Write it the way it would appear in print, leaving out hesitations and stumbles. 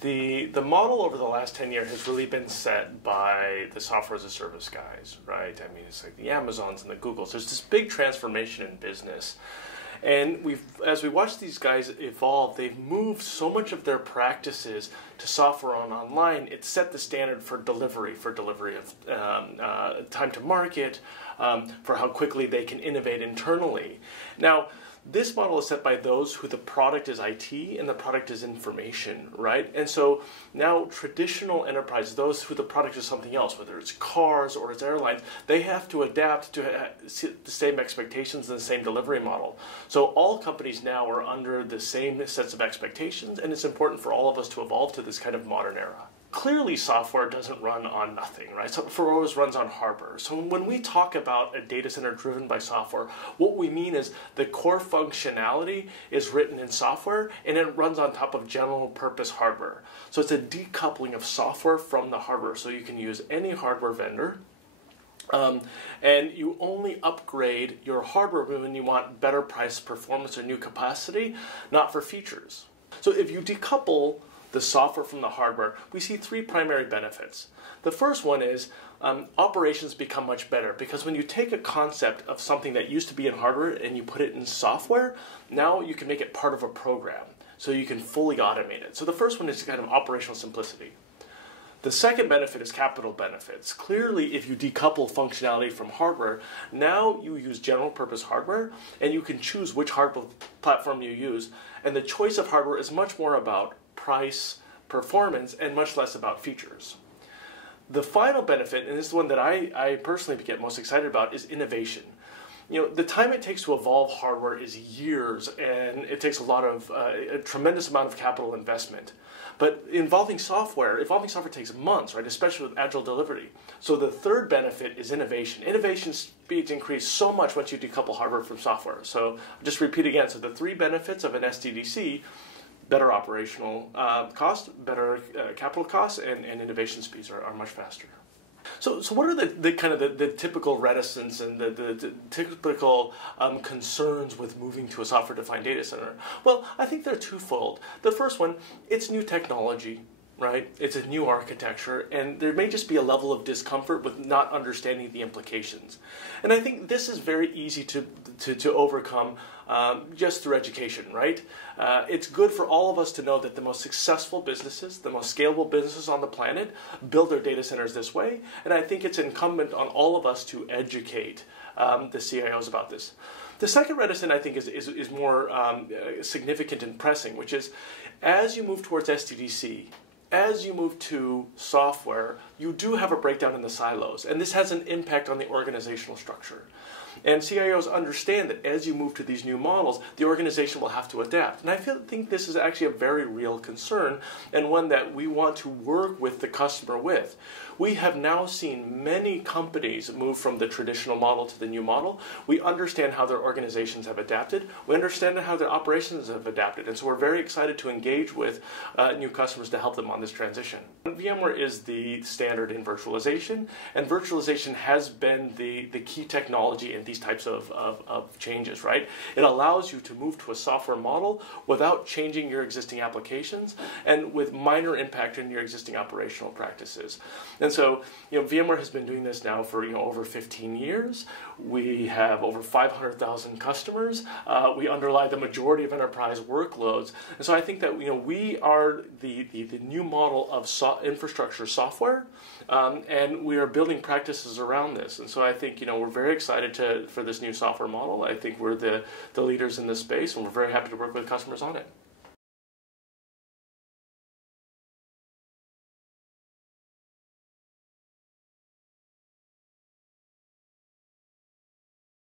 The model over the last 10 years has really been set by the software as a service guys, right? I mean, it's like the Amazons and the Googles. There's this big transformation in business. And as we watch these guys evolve, they've moved so much of their practices to software online. It's set the standard for delivery of time to market, for how quickly they can innovate internally. Now, this model is set by those who the product is IT and the product is information, right? And so now traditional enterprises, those who the product is something else, whether it's cars or it's airlines, they have to adapt to the same expectations and the same delivery model. So all companies now are under the same sets of expectations, and it's important for all of us to evolve to this kind of modern era. Clearly, software doesn't run on nothing, right? Software always runs on hardware. So when we talk about a data center driven by software, what we mean is the core functionality is written in software and it runs on top of general purpose hardware. So it's a decoupling of software from the hardware. So you can use any hardware vendor. And you only upgrade your hardware when you want better price, performance, or new capacity, not for features. So if you decouple the software from the hardware, we see three primary benefits. The first one is operations become much better, because when you take a concept of something that used to be in hardware and you put it in software, now you can make it part of a program, so you can fully automate it. So the first one is kind of operational simplicity. The second benefit is capital benefits. Clearly, if you decouple functionality from hardware, now you use general purpose hardware and you can choose which hardware platform you use, and the choice of hardware is much more about price, performance, and much less about features. The final benefit, and this is the one that I personally get most excited about, is innovation. You know, the time it takes to evolve hardware is years, and it takes a tremendous amount of capital investment. But evolving software takes months, right? Especially with agile delivery. So the third benefit is innovation. Innovation speeds increase so much once you decouple hardware from software. So I'll just repeat again. So the three benefits of an SDDC: better operational cost, better capital costs, and innovation speeds are much faster. So what are the typical reticence and the typical concerns with moving to a software-defined data center? Well, I think they're twofold. The first one, it's new technology, right? It's a new architecture, and there may just be a level of discomfort with not understanding the implications. And I think this is very easy to overcome just through education, right? It's good for all of us to know that the most successful businesses, the most scalable businesses on the planet, build their data centers this way, and I think it's incumbent on all of us to educate the CIOs about this. The second reticence, I think, is more significant and pressing, which is as you move towards SDDC, as you move to software, you do have a breakdown in the silos, and this has an impact on the organizational structure. And CIOs understand that as you move to these new models, the organization will have to adapt. And I think this is actually a very real concern, and one that we want to work with the customer with. We have now seen many companies move from the traditional model to the new model. We understand how their organizations have adapted. We understand how their operations have adapted. And so we're very excited to engage with new customers to help them on this transition. VMware is the standard in virtualization, and virtualization has been the key technology in these types of changes, right? It allows you to move to a software model without changing your existing applications and with minor impact in your existing operational practices. And so, VMware has been doing this now for over 15 years. We have over 500,000 customers. We underlie the majority of enterprise workloads. And so I think that we are the new model of infrastructure software, and we are building practices around this. And so I think we're very excited for this new software model. I think we're the leaders in this space, and we're very happy to work with customers on it.